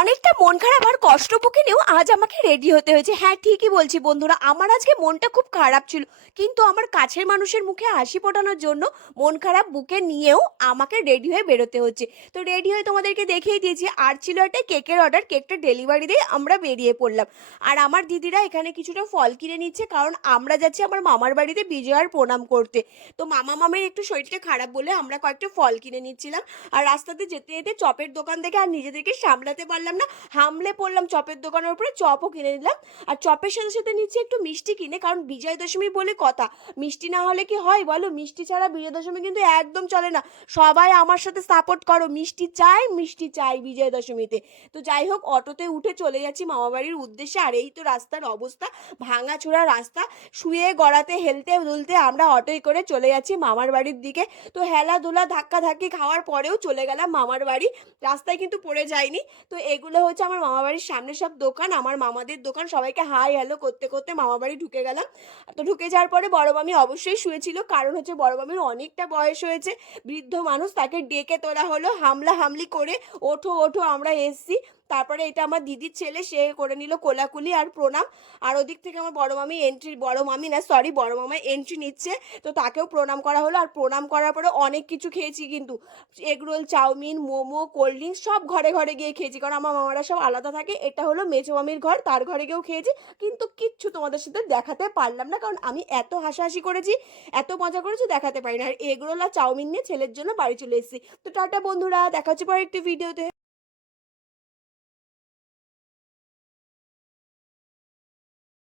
অনেকটা মন খারাপ আর কষ্ট বুকে নিয়েও আজ আমাকে রেডি হতে হয়েছে। হ্যাঁ, ঠিকই বলছি বন্ধুরা, আমার আজকে মনটা খুব খারাপ ছিল, কিন্তু আমার কাছের মানুষের মুখে হাসি ফোটানোর জন্য মন খারাপ বুকে নিয়েও আমাকে রেডি হয়ে বেরোতে হচ্ছে। তো রেডি হয়ে তোমাদেরকে দেখিয়ে দিয়েছি, আর ছিল একটা কেকের অর্ডার, কেকটা ডেলিভারি দিয়ে আমরা বেরিয়ে পড়লাম। আর আমার দিদিরা এখানে কিছুটা ফল কিনে নিচ্ছে, কারণ আমরা যাচ্ছি আমার মামার বাড়িতে বিজয়ার প্রণাম করতে। তো মামা মামির একটু শরীরটা খারাপ বলে আমরা কয়েকটা ফল কিনে নিচ্ছিলাম। আর রাস্তাতে যেতে যেতে চপের দোকান থেকে আর নিজেদেরকে সামলাতে পারলাম না, হামলে পড়লাম চপের দোকানের উপরে, চপও কিনে নিলাম। আর চপের সাথে সাথে নিচ্ছি একটু মিষ্টি কিনে, কারণ বিজয় দশমী বলে কথা, মিষ্টি না হলে কি হয় বলো? মিষ্টি ছাড়া বিজয় দশমী কিন্তু একদম চলে না। সবাই আমার সাথে সাপোর্ট করো, মিষ্টি চাই মিষ্টি চাই বিজয় দশমীতে। তো যাই হোক, অটোতে উঠে চলে যাচ্ছি মামাবাড়ির উদ্দেশ্যে। আর এই তো রাস্তার অবস্থা, ভাঙাচোরা রাস্তা, শুয়ে গড়াতে হেলতে দুলতে আমরা অটোয় করে চলে যাচ্ছি মামার বাড়ির দিকে। তো হেলাধুলা ধাক্কাধাক্কি খাওয়ার পরেও চলে গেলাম মামার বাড়ি, রাস্তায় কিন্তু পড়ে যায়নি। তো এগুলো হচ্ছে আমার মামা বাড়ির সামনে সব দোকান, আমার মামাদের দোকান। সবাইকে হাই হ্যালো করতে করতে মামা বাড়ি ঢুকে গেলাম। তো ঢুকে যাওয়ার পরে বড় মামি অবশ্যই শুয়েছিল, কারণ হচ্ছে বড় মামির অনেকটা বয়স হয়েছে, বৃদ্ধ মানুষ, তাকে ডেকে তোলা হলো হামলা হামলি করে, ওঠো ওঠো আমরা এসছি। তারপরে এটা আমার দিদির ছেলে, সে করে নিল কোলাকুলি আর প্রণাম। আর ওদিক থেকে আমার বড় মামি এন্ট্রি, বড় মামি না সরি, বড় মামা এন্ট্রি নিচ্ছে। তো তাকেও প্রণাম করা হলো। আর প্রণাম করার পরে অনেক কিছু খেয়েছি কিন্তু, egg roll, chowmein, momo, cold drinks সব ঘরে ঘরে গিয়ে খেয়েছি, কারণ আমার মামারা সব আলাদা থাকে। এটা হলো মেজো মামির ঘর, তার ঘরে গিয়েও খেয়েছি। কিন্তু কিচ্ছু তোমাদের সাথে দেখাতে পারলাম না, কারণ আমি এত হাসাহাসি করেছি, এত মজা করেছি, দেখাতে পারি না। আর এগরোল আর চাউমিন নিয়ে ছেলের জন্য বাড়ি চলে এসেছি। তো টাটা বন্ধুরা, দেখা হচ্ছে পরে একটি ভিডিওতে।